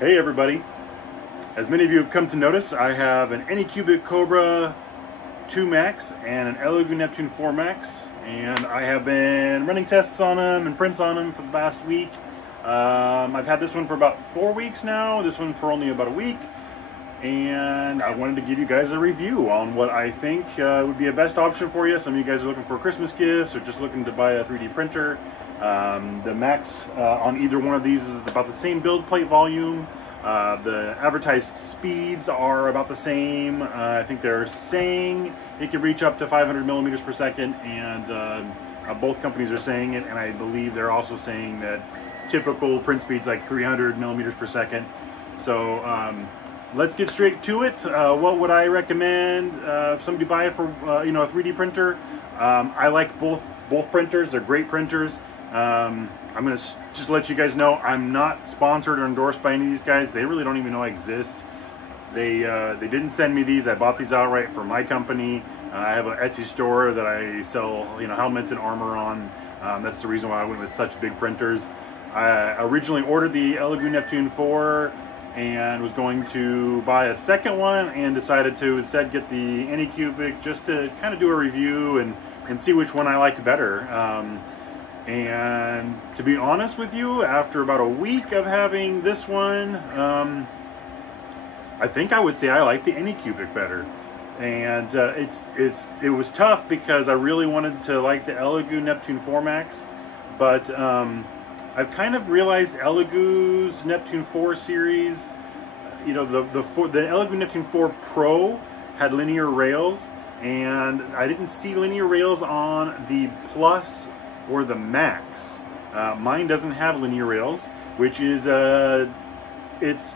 Hey everybody! As many of you have come to notice, I have an Anycubic Kobra 2 Max and an Elegoo Neptune 4 Max, and I have been running tests on them and prints on them for the past week. I've had this one for about 4 weeks now, this one for only about a week, and I wanted to give you guys a review on what I think would be a best option for you. Some of you guys are looking for Christmas gifts or just looking to buy a 3D printer. The max on either one of these is about the same build plate volume. The advertised speeds are about the same. I think they're saying it can reach up to 500 millimeters per second, and both companies are saying it, and I believe they're also saying that typical print speed's like 300 millimeters per second. So let's get straight to it. What would I recommend if somebody buy it for a 3D printer? I like both printers. They're great printers. I'm going to just let you guys know I'm not sponsored or endorsed by any of these guys. They really don't even know I exist. They didn't send me these. I bought these outright for my company. I have an Etsy store that I sell helmets and armor on. That's the reason why I went with such big printers. I originally ordered the Elegoo Neptune 4 and was going to buy a second one, and decided to instead get the Anycubic just to kind of do a review and see which one I liked better. And to be honest with you, after about a week of having this one, I think I would say I like the Anycubic better. And it was tough because I really wanted to like the Elegoo Neptune 4 Max, but I've kind of realized Elegoo's Neptune 4 series, the Elegoo Neptune 4 Pro had linear rails, and I didn't see linear rails on the Plus or the Max. Mine doesn't have linear rails, which is it's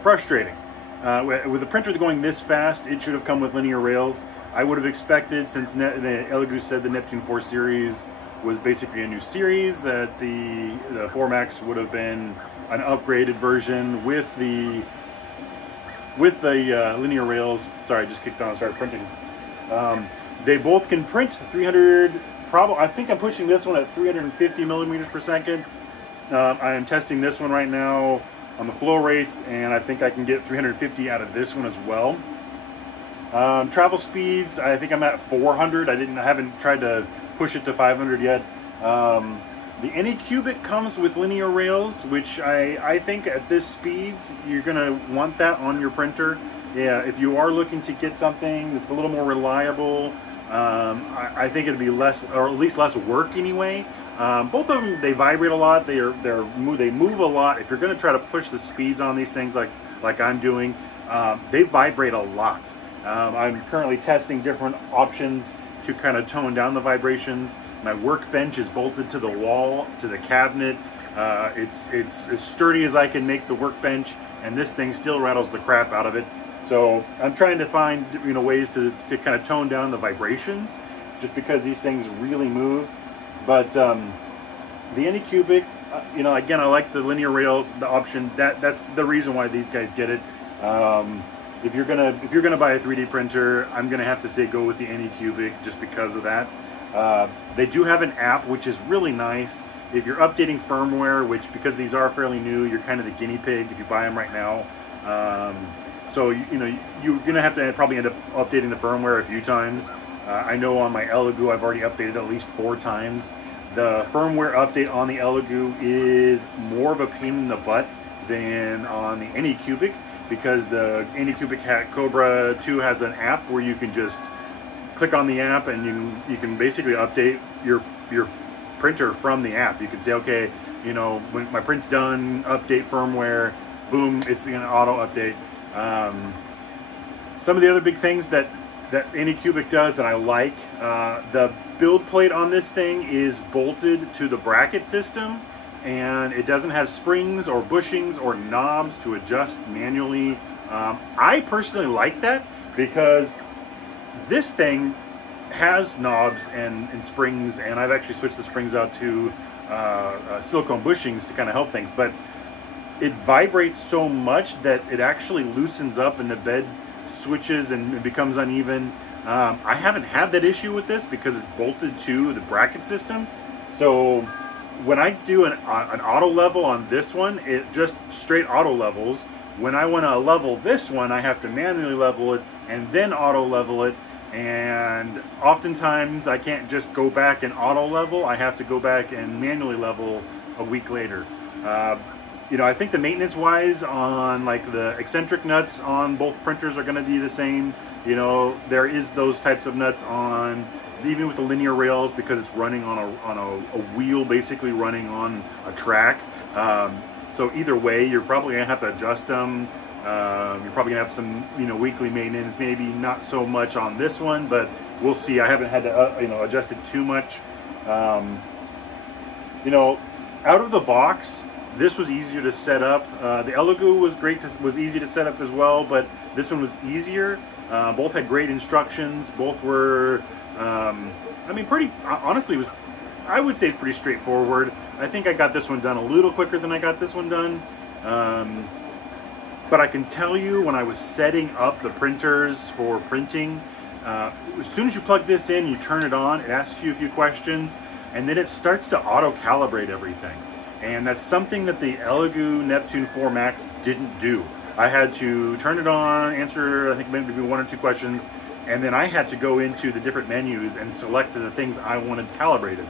frustrating. With a printer going this fast, it should have come with linear rails. I would have expected, since the Elegoo said the Neptune 4 series was basically a new series, that the 4 Max would have been an upgraded version with the linear rails. Sorry, I just kicked on and started printing. They both can print 300. I think I'm pushing this one at 350 millimeters per second. I am testing this one right now on the flow rates, and I think I can get 350 out of this one as well. Travel speeds, I think I'm at 400. I haven't tried to push it to 500 yet. The Anycubic comes with linear rails, which I think at this speeds you're gonna want that on your printer. Yeah, if you are looking to get something that's a little more reliable, I think it'd be less, or at least less work anyway. Both of them, they vibrate a lot. They move a lot. If you're going to try to push the speeds on these things like I'm doing, they vibrate a lot. I'm currently testing different options to kind of tone down the vibrations. My workbench is bolted to the wall, to the cabinet. It's as sturdy as I can make the workbench, and this thing still rattles the crap out of it. So I'm trying to find ways to kind of tone down the vibrations, just because these things really move. But the Anycubic, again, I like the linear rails, the option. That's the reason why these guys get it. If you're gonna buy a 3D printer, I'm gonna have to say go with the Anycubic just because of that. They do have an app, which is really nice. If you're updating firmware, which, because these are fairly new, you're kind of the guinea pig if you buy them right now. So you're gonna have to probably end up updating the firmware a few times. I know on my Elegoo I've already updated at least 4 times. The firmware update on the Elegoo is more of a pain in the butt than on the Anycubic, because the Anycubic Kobra 2 has an app where you can just click on the app and you can basically update your printer from the app. You can say, okay, when my print's done, update firmware, boom, it's gonna auto update. Some of the other big things that Anycubic does that I like, the build plate on this thing is bolted to the bracket system, and it doesn't have springs or bushings or knobs to adjust manually. I personally like that, because this thing has knobs and springs, and I've actually switched the springs out to silicone bushings to kind of help things, but it vibrates so much that it actually loosens up and the bed switches and it becomes uneven. I haven't had that issue with this because it's bolted to the bracket system, so when I do an auto level on this one, it just straight auto levels. When I want to level this one, I have to manually level it and then auto level it. And oftentimes I can't just go back and auto level. I have to go back and manually level a week later. You know, I think the maintenance wise on like the eccentric nuts on both printers are going to be the same. You know, there is those types of nuts on, even with the linear rails, because it's running on a wheel, basically running on a track. So either way, you're probably going to have to adjust them. You're probably going to have some, you know, weekly maintenance, maybe not so much on this one, but we'll see. I haven't had to, you know, adjust it too much. You know, out of the box, this was easier to set up. The Elegoo was easy to set up as well, but this one was easier. Both had great instructions. Both were, I mean, pretty, honestly, I would say pretty straightforward. I think I got this one done a little quicker than I got this one done. But I can tell you, when I was setting up the printers for printing, as soon as you plug this in, you turn it on, it asks you a few questions, and then it starts to auto-calibrate everything. And that's something that the Elegoo Neptune 4 Max didn't do. I had to turn it on, answer, I think maybe 1 or 2 questions, and then I had to go into the different menus and select the things I wanted calibrated,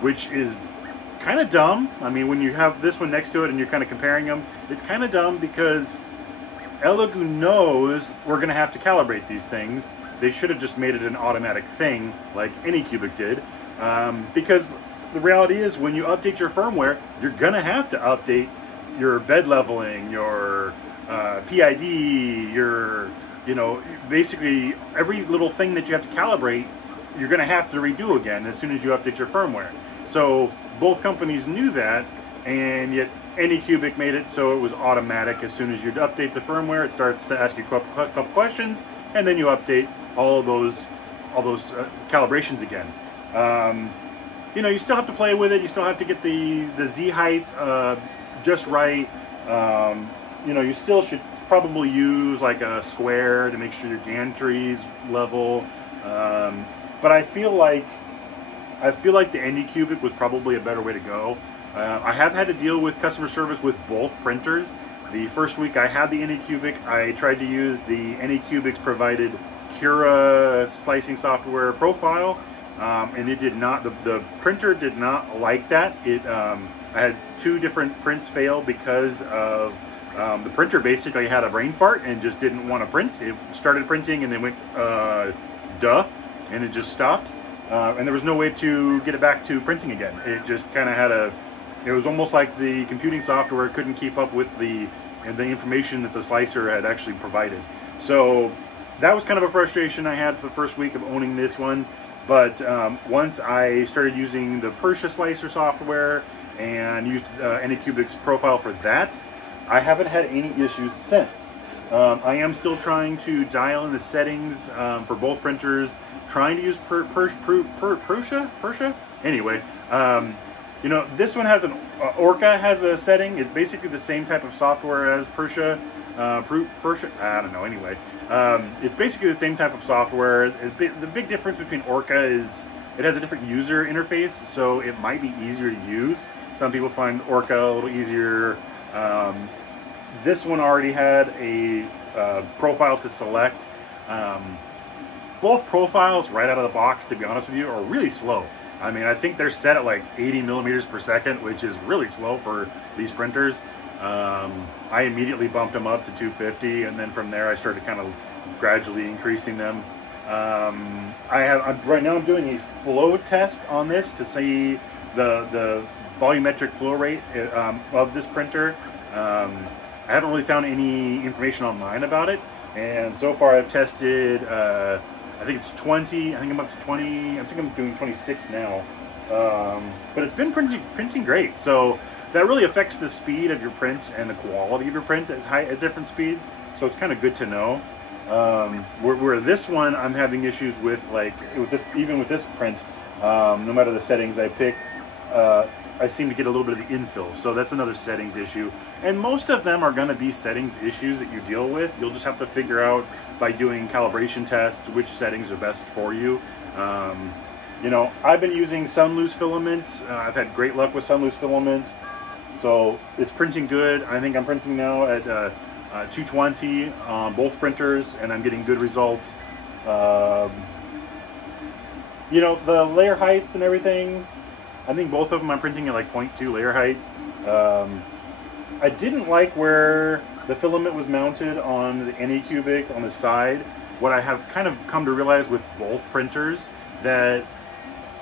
which is kind of dumb. I mean, when you have this one next to it and you're kind of comparing them, it's kind of dumb because Elegoo knows we're going to have to calibrate these things. They should have just made it an automatic thing like Anycubic did, because the reality is when you update your firmware, you're going to have to update your bed leveling, your PID, your, you know, basically every little thing that you have to calibrate, you're going to have to redo again as soon as you update your firmware. So both companies knew that, and yet Anycubic made it so it was automatic. As soon as you update the firmware, it starts to ask you a couple questions, and then you update all those calibrations again. You know, you still have to play with it. You still have to get the Z height just right. You know, you still should probably use like a square to make sure your gantry's level. But I feel like the Anycubic was probably a better way to go. I have had to deal with customer service with both printers. The first week I had the Anycubic, I tried to use the Anycubic's provided Cura slicing software profile, and it did not. The printer did not like that. I had 2 different prints fail because of the printer basically had a brain fart and just didn't want to print. It started printing and then went duh, and it just stopped. And there was no way to get it back to printing again. It just kind of had it was almost like the computing software couldn't keep up with the information that the slicer had actually provided. So that was kind of a frustration I had for the first week of owning this one. But once I started using the Persia slicer software and used Anycubic's profile for that, I haven't had any issues since. I am still trying to dial in the settings for both printers, trying to use Persia? Anyway, you know, this one has Orca has a setting. It's basically the same type of software as Persia. Persia, I don't know, anyway. It's basically the same type of software. The big difference between Orca is it has a different user interface, so it might be easier to use. Some people find Orca a little easier. This one already had a profile to select. Both profiles right out of the box, to be honest with you, are really slow. I mean, I think they're set at like 80 millimeters per second, which is really slow for these printers. I immediately bumped them up to 250, and then from there I started kind of gradually increasing them. Right now I'm doing a flow test on this to see the volumetric flow rate of this printer. I haven't really found any information online about it, and so far I've tested I think it's 20, I think I'm up to 20, I think I'm doing 26 now. But it's been printing great, so that really affects the speed of your print and the quality of your print at different speeds, so it's kind of good to know. Where this one I'm having issues with, like even with this print, no matter the settings I pick, I seem to get a little bit of the infill, so that's another settings issue. And most of them are going to be settings issues that you deal with. You'll just have to figure out by doing calibration tests which settings are best for you. You know, I've been using Sunloose filament. I've had great luck with Sunloose filament. So it's printing good. I think I'm printing now at 220 on both printers, and I'm getting good results. You know, the layer heights and everything, I think both of them I'm printing at like 0.2 layer height. I didn't like where the filament was mounted on the Anycubic on the side. What I have kind of come to realize with both printers, that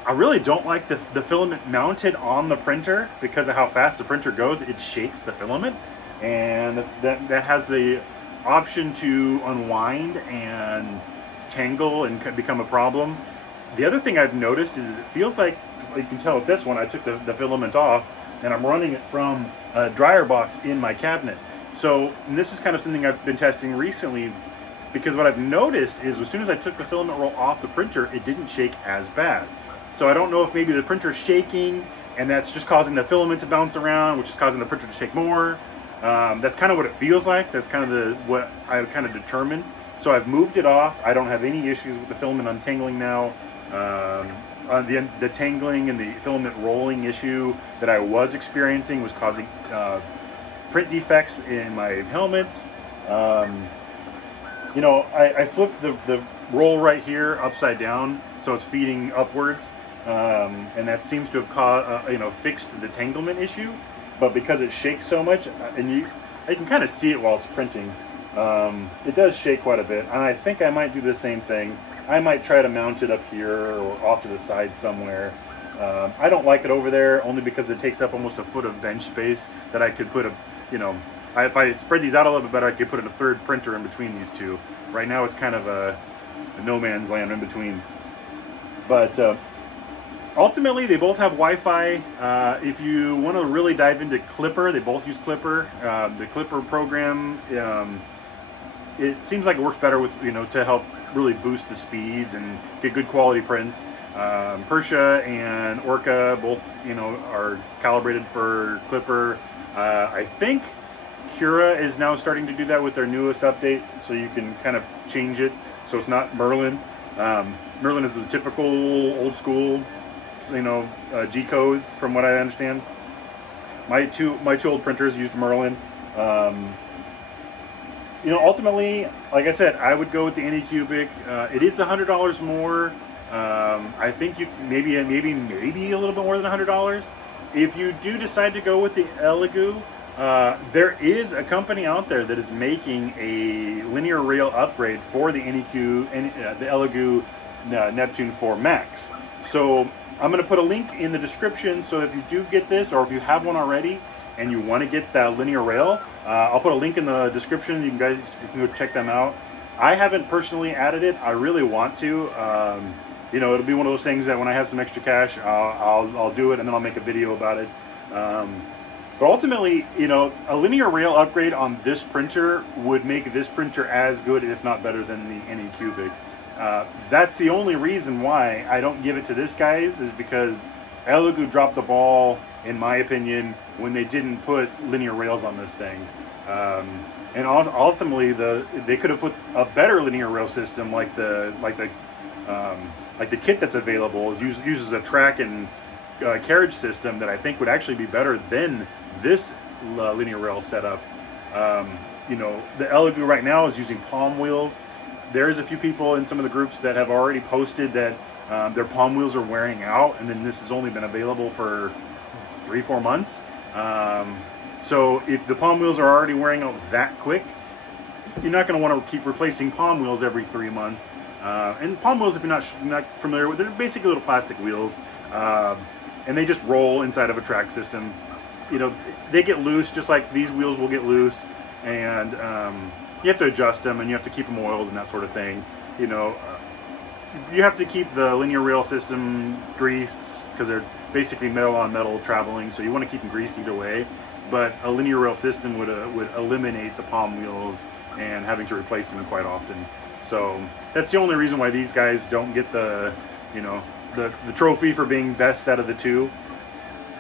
I really don't like the filament mounted on the printer because of how fast the printer goes. It shakes the filament, and that has the option to unwind and tangle and become a problem. The other thing I've noticed is it feels like you can tell with this one, I took the filament off and I'm running it from a dryer box in my cabinet. So, and this is kind of something I've been testing recently, because what I've noticed is as soon as I took the filament roll off the printer, it didn't shake as bad. So I don't know if maybe the printer's shaking and that's just causing the filament to bounce around, which is causing the printer to shake more. That's kind of what it feels like. That's kind of what I kind of determined. So I've moved it off. I don't have any issues with the filament untangling now. The tangling and the filament rolling issue that I was experiencing was causing print defects in my helmets. You know, I flipped the roll right here upside down, so it's feeding upwards, and that seems to have caused, you know, fixed the tanglement issue. But because it shakes so much, and I can kind of see it while it's printing, it does shake quite a bit. And I think I might do the same thing. I might try to mount it up here or off to the side somewhere. I don't like it over there only because it takes up almost a foot of bench space that I could put a, you know, if I spread these out a little bit better, I could put in a third printer in between these two. Right now it's kind of a no man's land in between. But ultimately they both have Wi-Fi. If you want to really dive into Clipper, they both use Clipper. The Clipper program, it seems like it works better with, you know, to help really boost the speeds and get good quality prints. Persia and Orca both, you know, are calibrated for Clipper. I think Cura is now starting to do that with their newest update, so you can kind of change it so it's not Merlin. Merlin is the typical old school, you know, G code from what I understand. My two old printers used Merlin. You know, ultimately, like I said, I would go with the Anycubic. It is $100 more. I think you maybe a little bit more than $100. If you do decide to go with the Elegoo, there is a company out there that is making a linear rail upgrade for the the Elegoo Neptune 4 Max. So I'm going to put a link in the description. So if you do get this, or if you have one already and you want to get that linear rail, I'll put a link in the description. You can go check them out. I haven't personally added it. I really want to. You know, it'll be one of those things that when I have some extra cash, I'll do it, and then I'll make a video about it. But ultimately, you know, a linear rail upgrade on this printer would make this printer as good, if not better, than the Anycubic. That's the only reason why I don't give it to this guys, is because Elegoo dropped the ball, in my opinion, when they didn't put linear rails on this thing. And ultimately, they could have put a better linear rail system, like the kit that's available uses a track and carriage system that I think would actually be better than this linear rail setup. You know, the Elegoo right now is using palm wheels. There is a few people in some of the groups that have already posted that their palm wheels are wearing out, and then this has only been available for 3-4 months. So if the palm wheels are already wearing out that quick, you're not going to want to keep replacing palm wheels every 3 months. And palm wheels, if you're not familiar with, they're basically little plastic wheels, and they just roll inside of a track system. You know, they get loose just like these wheels will get loose, and you have to adjust them, and you have to keep them oiled and that sort of thing. You know, you have to keep the linear rail system greased because they're basically metal on metal traveling, so you want to keep them greased either way. But a linear rail system would eliminate the palm wheels and having to replace them quite often. So that's the only reason why these guys don't get the, you know, the trophy for being best out of the two.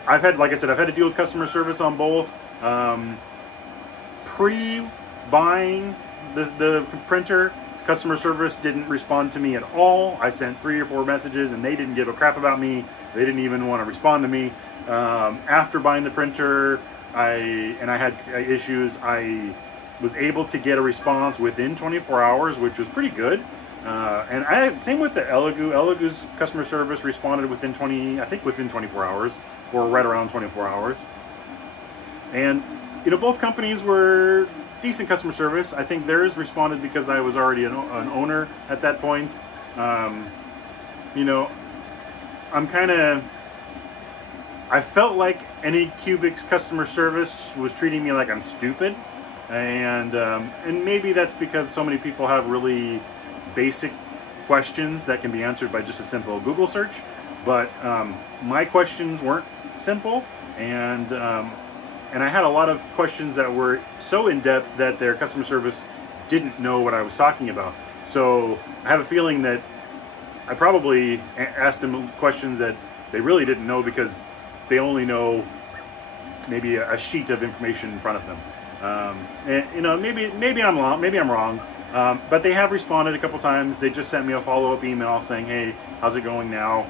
I've had, like I said, I've had to deal with customer service on both. Pre-buying the printer, Customer service didn't respond to me at all. I sent 3 or 4 messages and they didn't give a crap about me. They didn't even want to respond to me. After buying the printer, I had issues. I was able to get a response within 24 hours, which was pretty good. And same with the Elegoo. Elegoo's customer service responded within 24 hours, or right around 24 hours. And you know, both companies were decent customer service. I think theirs responded because I was already an owner at that point. You know, I felt like Anycubic's customer service was treating me like I'm stupid, and maybe that's because so many people have really basic questions that can be answered by just a simple Google search. But my questions weren't simple, and I had a lot of questions that were so in-depth that their customer service didn't know what I was talking about. So I have a feeling that I probably asked them questions that they really didn't know, because they only know maybe a sheet of information in front of them. And you know, maybe I'm wrong, but they have responded a couple times. They just sent me a follow-up email saying, "Hey, how's it going now?"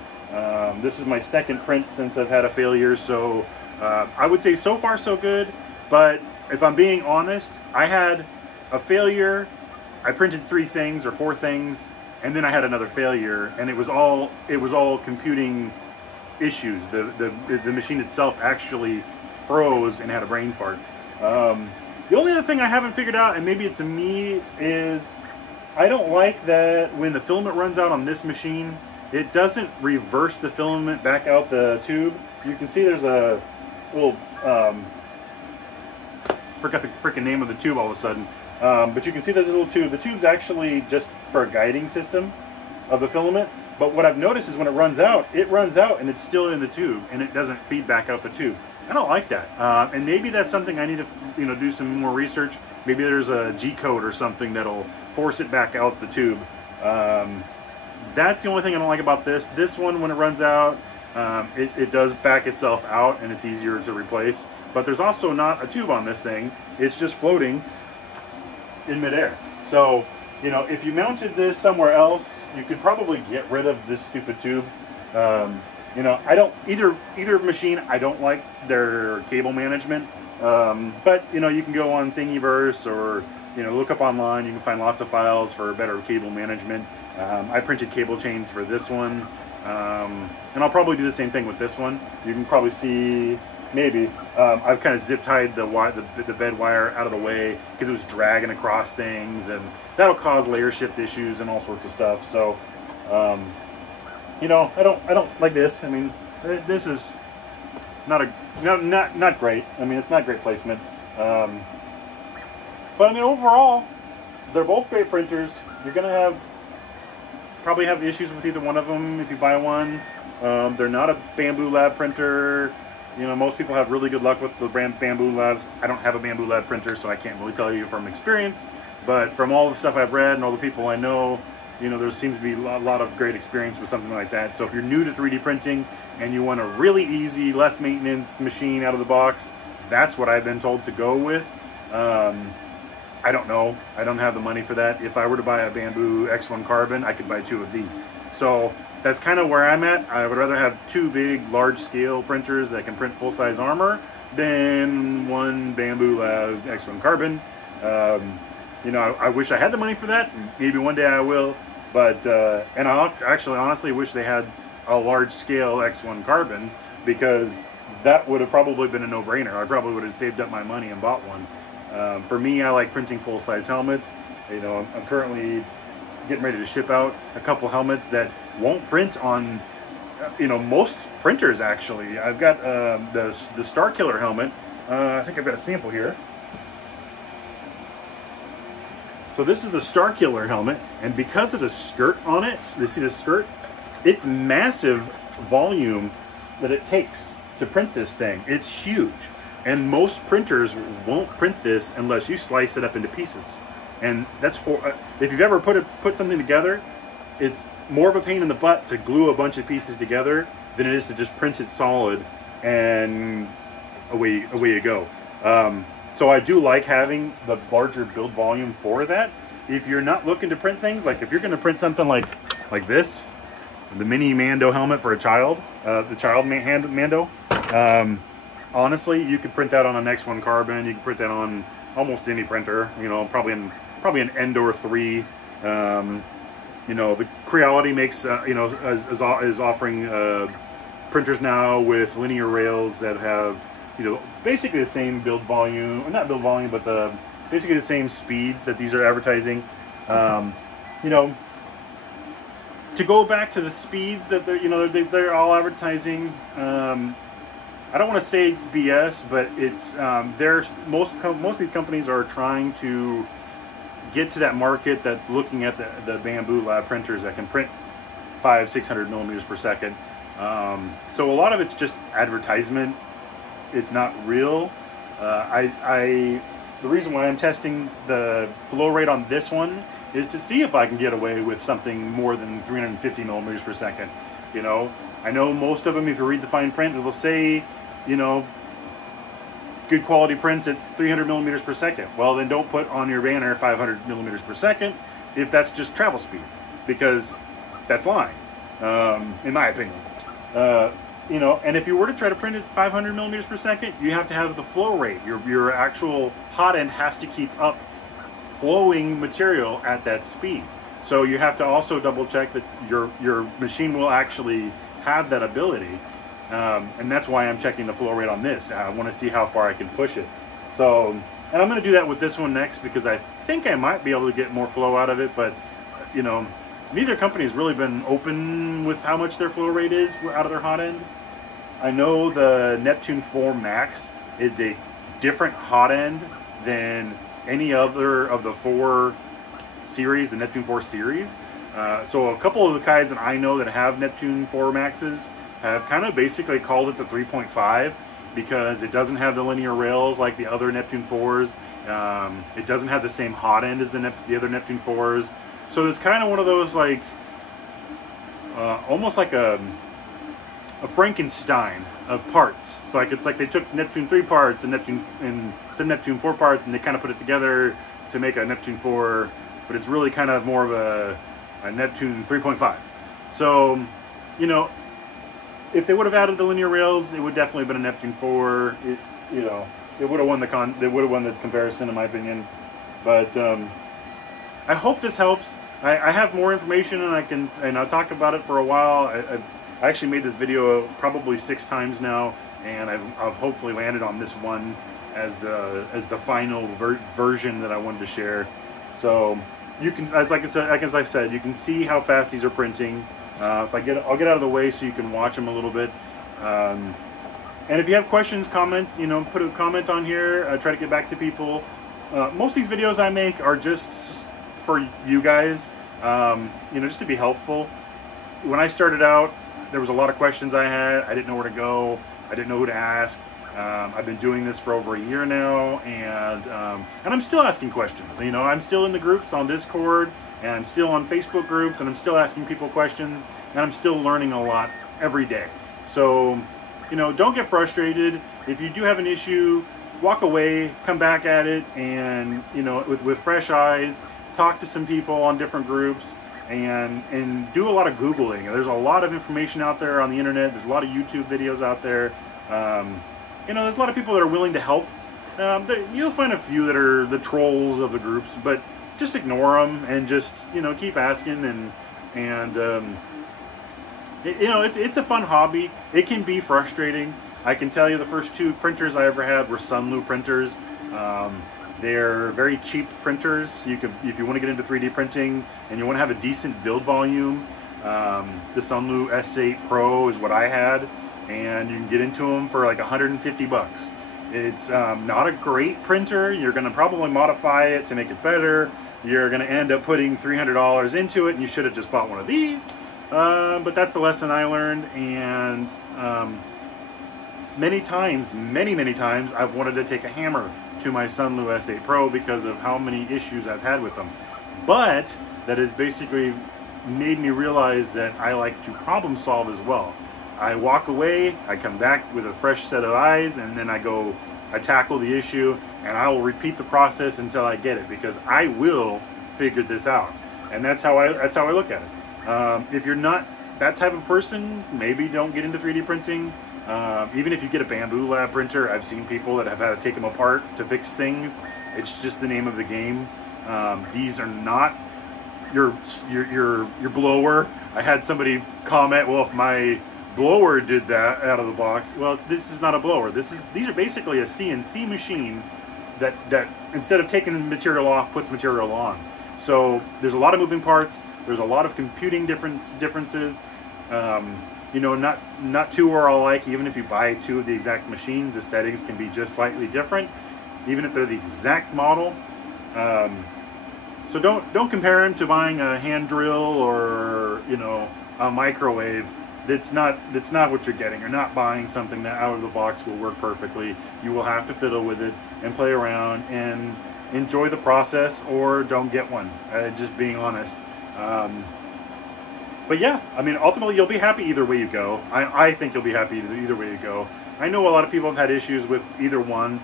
This is my second print since I've had a failure, so I would say so far so good. But if I'm being honest, I had a failure. I printed 3 things or 4 things, and then I had another failure, and it was all computing issues. The machine itself actually froze and had a brain fart. The only other thing I haven't figured out, and maybe it's a me, is I don't like that when the filament runs out on this machine, it doesn't reverse the filament back out the tube. You can see there's a little, forgot the freaking name of the tube all of a sudden, but you can see there's a little tube. The tube's actually just for a guiding system of the filament. But what I've noticed is when it runs out and it's still in the tube and it doesn't feed back out the tube. I don't like that. And maybe that's something I need to, you know, do some more research. Maybe there's a G code or something that'll force it back out the tube. That's the only thing I don't like about this. This one, when it runs out, it does back itself out and it's easier to replace. But there's also not a tube on this thing. It's just floating in midair. So, you know, if you mounted this somewhere else, you could probably get rid of this stupid tube. You know, I don't, either machine, I don't like their cable management. But, you know, you can go on Thingiverse or, you know, look up online. You can find lots of files for better cable management. I printed cable chains for this one. And I'll probably do the same thing with this one. You can probably see, maybe, I've kind of zip tied the bed wire out of the way because it was dragging across things, and that'll cause layer shift issues and all sorts of stuff. So, you know, I don't like this. I mean, this is not great. I mean, it's not great placement. But I mean, overall, they're both great printers. You're gonna probably have issues with either one of them if you buy one. They're not a Bamboo Lab printer. You know, most people have really good luck with the brand Bamboo Labs. I don't have a Bamboo Lab printer, so I can't really tell you from experience. But from all the stuff I've read and all the people I know, you know, there seems to be a lot of great experience with something like that. So if you're new to 3D printing and you want a really easy, less maintenance machine out of the box, that's what I've been told to go with. I don't know. I don't have the money for that. If I were to buy a Bamboo X1 Carbon, I could buy 2 of these. So that's kind of where I'm at. I would rather have 2 big, large-scale printers that can print full-size armor than one Bamboo Lab X1 Carbon. You know, I wish I had the money for that. Maybe one day I will. But and I actually honestly wish they had a large-scale X1 Carbon, because that would have probably been a no-brainer. I probably would have saved up my money and bought one. For me, I like printing full-size helmets. You know, I'm currently getting ready to ship out a couple helmets that won't print on, you know, most printers actually. I've got the Star Killer helmet. I think I've got a sample here. So this is the Star Killer helmet, and because of the skirt on it, you see the skirt? It's massive volume that it takes to print this thing. It's huge. And most printers won't print this unless you slice it up into pieces. And that's if you've ever put something together, it's more of a pain in the butt to glue a bunch of pieces together than it is to just print it solid and away you go. So I do like having the larger build volume for that. if you're not looking to print things, like if you're going to print something like this, the mini Mando helmet for a child, the child Mando, honestly, you could print that on an X1 carbon. You could print that on almost any printer. You know, probably an Endor 3. You know, the Creality makes you know, is offering printers now with linear rails that have, you know, basically the same build volume, or not build volume, but basically the same speeds that these are advertising. You know, to go back to the speeds that they're all advertising, I don't want to say it's BS, but it's most of these companies are trying to get to that market that's looking at the Bamboo Lab printers that can print 500-600 millimeters per second. So a lot of it's just advertisement. It's not real. The reason why I'm testing the flow rate on this one is to see if I can get away with something more than 350 millimeters per second. You know, I know most of them, if you read the fine print, it'll say, you know, good quality prints at 300 millimeters per second. Well, then don't put on your banner 500 millimeters per second if that's just travel speed, because that's lying, in my opinion. You know, and if you were to try to print at 500 millimeters per second, you have to have the flow rate. Your actual hot end has to keep up flowing material at that speed. So you have to also double check that your machine will actually have that ability. And that's why I'm checking the flow rate on this. I want to see how far I can push it. So, and I'm going to do that with this one next, because I think I might be able to get more flow out of it, but you know, neither company has really been open with how much their flow rate is out of their hot end. I know the Neptune 4 Max is a different hot end than any other of the 4 series, the Neptune 4 series. So a couple of the guys that I know that have Neptune 4 Maxes have kind of basically called it the 3.5 because it doesn't have the linear rails like the other Neptune 4s. It doesn't have the same hot end as the other Neptune 4s. So it's kind of one of those, like, almost like a Frankenstein of parts. So like, it's like they took Neptune 3 parts and some Neptune 4 parts, and they kind of put it together to make a Neptune 4, but it's really kind of more of a Neptune 3.5. So, you know, if they would have added the linear rails, it would definitely have been a Neptune 4. You know, it would have won the comparison, in my opinion. But I hope this helps. I have more information, and I'll talk about it for a while. I actually made this video probably 6 times now, and I've hopefully landed on this one as the final version that I wanted to share. So you can, as I said, you can see how fast these are printing. I'll get out of the way so you can watch them a little bit. And if you have questions, comment. You know, put a comment on here. I try to get back to people. Most of these videos I make are just for you guys. You know, just to be helpful. When I started out, there was a lot of questions I had. I didn't know where to go. I didn't know who to ask. I've been doing this for over a year now, and I'm still asking questions. You know, I'm still in the groups on Discord, and I'm still on Facebook groups, and I'm still asking people questions, and I'm still learning a lot every day. So, you know, don't get frustrated. If you do have an issue, walk away, come back at it, and, you know, with fresh eyes, talk to some people on different groups, and do a lot of Googling. There's a lot of information out there on the internet. There's a lot of YouTube videos out there. You know, there's a lot of people that are willing to help. You'll find a few that are the trolls of the groups, but just ignore them and just, you know, keep asking. And you know, it's a fun hobby. It can be frustrating. I can tell you the first 2 printers I ever had were Sunlu printers. They're very cheap printers. If you want to get into 3D printing and you want to have a decent build volume, the Sunlu S8 Pro is what I had, and you can get into them for like 150 bucks. It's not a great printer. You're going to probably modify it to make it better. You're going to end up putting $300 into it, and you should have just bought one of these. But that's the lesson I learned, and many times, I've wanted to take a hammer to my Sunlu S8 Pro because of how many issues I've had with them. But that has basically made me realize that I like to problem solve as well. I walk away, I come back with a fresh set of eyes, and then I tackle the issue, and I will repeat the process until I get it, because I will figured this out. And that's how I look at it. If you're not that type of person, maybe don't get into 3D printing. Even if you get a Bamboo Lab printer, I've seen people that have had to take them apart to fix things. It's just the name of the game. These are not your blower. I had somebody comment, well, if my blower did that out of the box, well, this is not a blower. These are basically a CNC machine that instead of taking the material off, puts material on. So there's a lot of moving parts. There's a lot of computing differences. You know, not two are alike. Even if you buy two of the exact machines, the settings can be just slightly different, even if they're the exact model. So don't compare them to buying a hand drill or, you know, a microwave. That's not what you're getting. You're not buying something that out of the box will work perfectly. You will have to fiddle with it and play around and enjoy the process, or don't get one. Just being honest. But yeah, I mean, ultimately you'll be happy either way you go. I think you'll be happy either way you go. I know a lot of people have had issues with either one.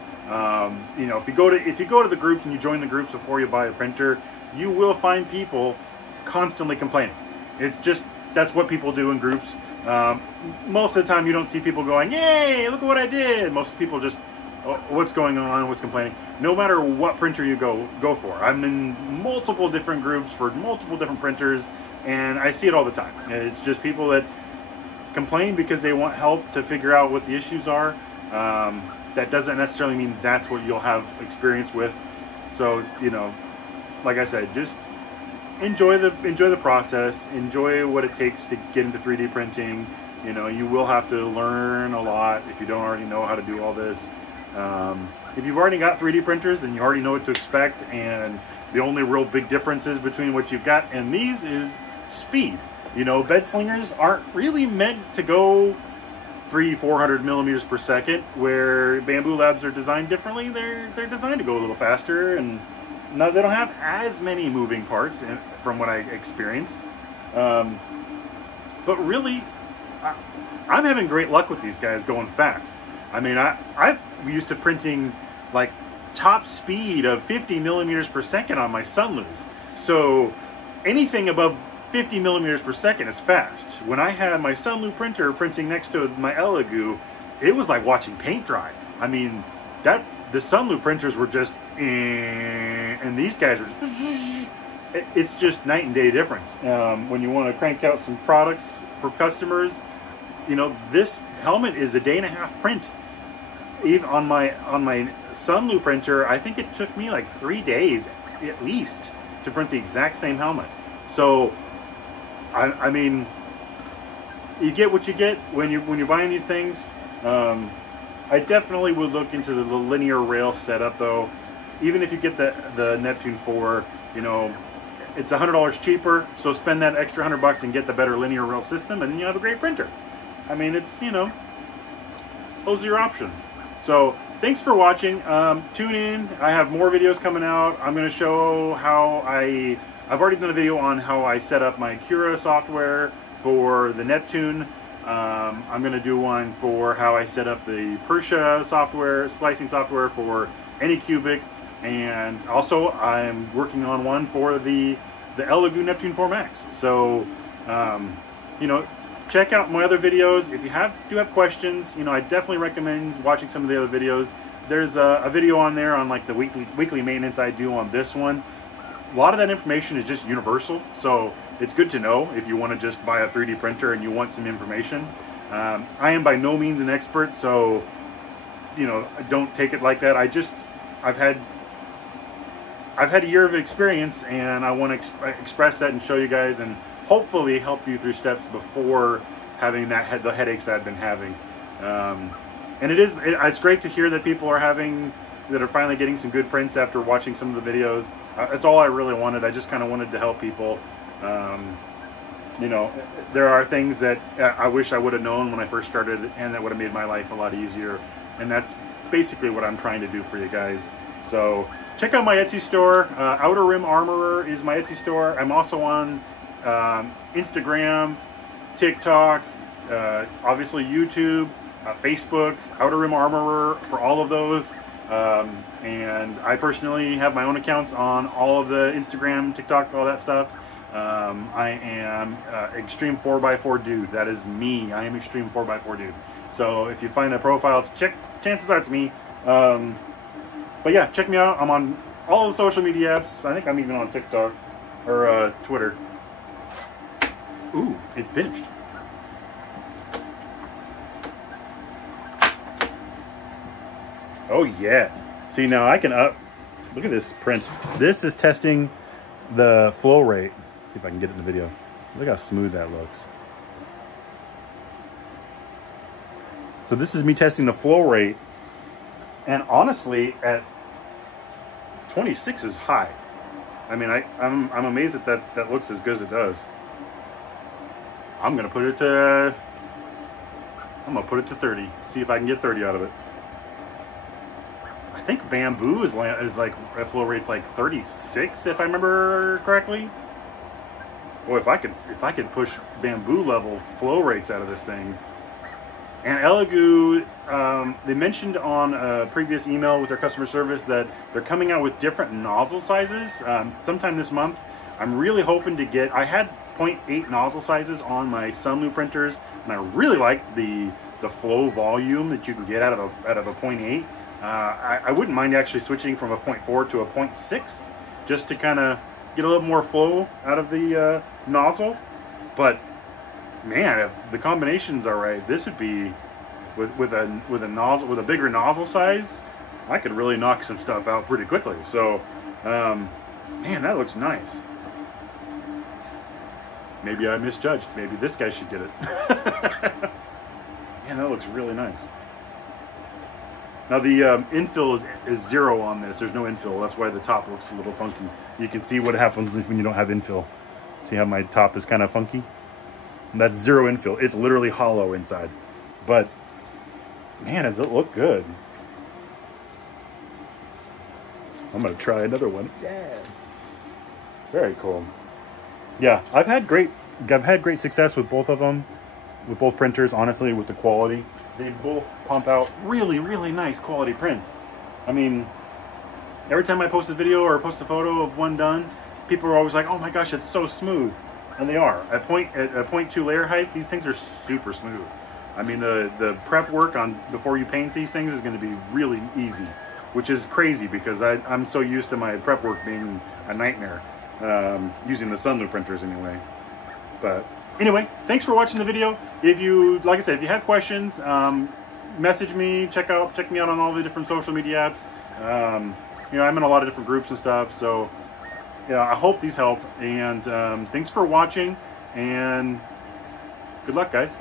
You know, if you go to the groups and you join the groups before you buy a printer, you will find people constantly complaining. It's just, that's what people do in groups. Most of the time you don't see people going, yay, look at what I did. Most people just, oh, what's going on, what's complaining. No matter what printer you go for. I'm in multiple different groups for multiple different printers, and I see it all the time. It's just people that complain because they want help to figure out what the issues are. That doesn't necessarily mean that's what you'll have experience with. So, you know, like I said, just enjoy the process, enjoy what it takes to get into 3D printing. You know, you will have to learn a lot if you don't already know how to do all this. If you've already got 3D printers, then you already know what to expect, and the only real big differences between what you've got and these is speed. You know, bed slingers aren't really meant to go 300-400 millimeters per second, where Bamboo Labs are designed differently. They're designed to go a little faster, and no, they don't have as many moving parts from what I experienced. But really, I'm having great luck with these guys going fast. I mean, I'm used to printing like top speed of 50 millimeters per second on my Sunloos. So anything above 50 millimeters per second is fast. When I had my Sunloo printer printing next to my Elegoo, it was like watching paint dry. I mean, the Sunloo printers were just, and these guys are, it's just night and day difference. When you want to crank out some products for customers, you know, this helmet is a day-and-a-half print. Even on my Sunloo printer, I think it took me like 3 days at least to print the exact same helmet. So I mean, you get what you get when you're buying these things. I definitely would look into the linear rail setup though. Even if you get the Neptune 4, you know, it's $100 cheaper, so spend that extra $100 and get the better linear rail system, and then you have a great printer. I mean, it's, you know, those are your options. So thanks for watching. Tune in. I have more videos coming out. I'm going to show how I've already done a video on how I set up my Cura software for the Neptune. I'm going to do one for how I set up the Persia software, slicing software for Anycubic, and also I'm working on one for the Elegoo Neptune 4 Max. So, you know, check out my other videos. If you do have questions, you know, I definitely recommend watching some of the other videos. There's a video on there on like the weekly maintenance I do on this one. A lot of that information is just universal, so it's good to know if you want to just buy a 3D printer and you want some information. I am by no means an expert, so, you know, don't take it like that. I've had a year of experience, and I want to express that and show you guys, and hopefully help you through steps before having the headaches I've been having. And it's great to hear that people are finally getting some good prints after watching some of the videos. That's all I really wanted. I just kind of wanted to help people. You know, there are things that I wish I would have known when I first started, and that would have made my life a lot easier. And that's basically what I'm trying to do for you guys. So check out my Etsy store. Outer Rim Armorer is my Etsy store. I'm also on Instagram, TikTok, obviously YouTube, Facebook, Outer Rim Armorer for all of those. And I personally have my own accounts on all of the Instagram, TikTok, all that stuff. I am Extreme 4x4 Dude. That is me. I am Extreme 4x4 Dude. So if you find a profile, chances are it's me. But yeah, check me out. I'm on all the social media apps. I think I'm even on TikTok or Twitter. Ooh, it finished. Oh yeah. See, now I can look at this print. This is testing the flow rate. Let's see if I can get it in the video. Look how smooth that looks. So this is me testing the flow rate. And honestly, at 26 is high. I mean, I'm amazed that looks as good as it does. I'm gonna put it to 30. See if I can get 30 out of it. I think bamboo is like flow rate's like 36 if I remember correctly. Boy, if I could push bamboo level flow rates out of this thing. And Elegoo, they mentioned on a previous email with their customer service that they're coming out with different nozzle sizes sometime this month. I'm really hoping to get. I had 0.8 nozzle sizes on my Sunlu printers, and I really like the flow volume that you can get out of a 0.8. I wouldn't mind actually switching from a 0.4 to a 0.6 just to kind of get a little more flow out of the nozzle. But man, if the combinations are right, this would be with a nozzle with a bigger nozzle size. I could really knock some stuff out pretty quickly. So, man, that looks nice. Maybe I misjudged. Maybe this guy should get it. Man, that looks really nice. Now the infill is 0 on this. There's no infill. That's why the top looks a little funky. You can see what happens when you don't have infill. See how my top is kind of funky? And that's 0 infill. It's literally hollow inside. But man, does it look good. I'm gonna try another one. Yeah. Very cool. Yeah, I've had great success with both of them, with both printers. Honestly, with the quality, they both pump out really, really nice quality prints. I mean, every time I post a video or post a photo of one done, people are always like, "Oh my gosh, it's so smooth," and they are. At 0.2 layer height, these things are super smooth. I mean, the prep work before you paint these things is going to be really easy, which is crazy because I'm so used to my prep work being a nightmare. Using the Sunlu printers anyway. But anyway, thanks for watching the video. If you, like I said, if you have questions, message me, check me out on all the different social media apps. You know, I'm in a lot of different groups and stuff, so yeah, I hope these help. And thanks for watching, and good luck, guys.